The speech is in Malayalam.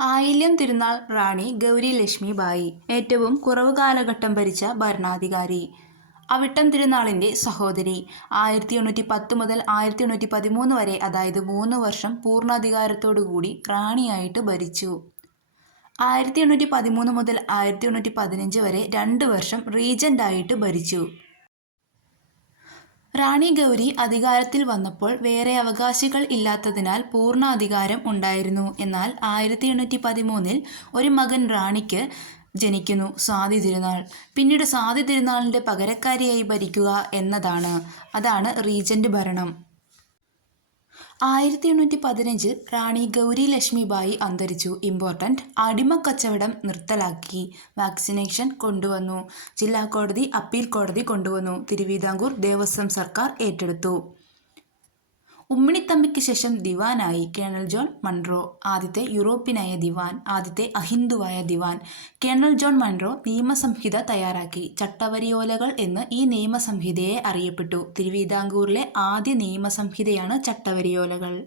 ആയില്യം തിരുനാൾ റാണി ഗൗരി ലക്ഷ്മി ബായി. ഏറ്റവും കുറവ് കാലഘട്ടം ഭരിച്ച ഭരണാധികാരി. അവിട്ടം തിരുനാളിന്റെ സഹോദരി. ആയിരത്തി എണ്ണൂറ്റി പത്ത് മുതൽ ആയിരത്തി എണ്ണൂറ്റി പതിമൂന്ന് വരെ അതായത് മൂന്ന് വർഷം പൂർണാധികാരത്തോടുകൂടി റാണിയായിട്ട് ഭരിച്ചു. ആയിരത്തി എണ്ണൂറ്റി പതിമൂന്ന് മുതൽ ആയിരത്തി എണ്ണൂറ്റി പതിനഞ്ച് വരെ രണ്ട് വർഷം റീജന്റായിട്ട് ഭരിച്ചു. റാണി ഗൗരി അധികാരത്തിൽ വന്നപ്പോൾ വേറെ അവകാശികൾ ഇല്ലാത്തതിനാൽ പൂർണ അധികാരം ഉണ്ടായിരുന്നു. എന്നാൽ ആയിരത്തി എണ്ണൂറ്റി പതിമൂന്നിൽ ഒരു മകൻ റാണിക്ക് ജനിക്കുന്നു സ്വാതി തിരുനാൾ. പിന്നീട് സ്വാതി തിരുനാളിന്റെ പകരക്കാരിയായി ഭരിക്കുക എന്നതാണ്. അതാണ് റീജന്റ് ഭരണം. ആയിരത്തി എണ്ണൂറ്റി പതിനഞ്ചിൽ റാണി ഗൗരി ലക്ഷ്മിബായി അന്തരിച്ചു ഇമ്പോർട്ടന്റ് അടിമക്കച്ചവടം നിർത്തലാക്കി വാക്സിനേഷൻ കൊണ്ടുവന്നു. ജില്ലാ കോടതി അപ്പീൽ കോടതി കൊണ്ടുവന്നു. തിരുവിതാംകൂർ ദേവസ്വം സർക്കാർ ഏറ്റെടുത്തു. ഉമ്മിണിത്തമ്പിക്ക് ശേഷം ദിവാനായി കേണൽ ജോൺ മൺറോ ആദ്യത്തെ യൂറോപ്യനായ ദിവാൻ ആദ്യത്തെ അഹിന്ദുവായ ദിവാൻ. കേണൽ ജോൺ മൺറോ നിയമസംഹിത തയ്യാറാക്കി. ചട്ടവരിയോലകൾ എന്ന് ഈ നിയമസംഹിതയെ അറിയപ്പെട്ടു. തിരുവിതാംകൂറിലെ ആദ്യ നിയമസംഹിതയാണ് ചട്ടവരിയോലകൾ.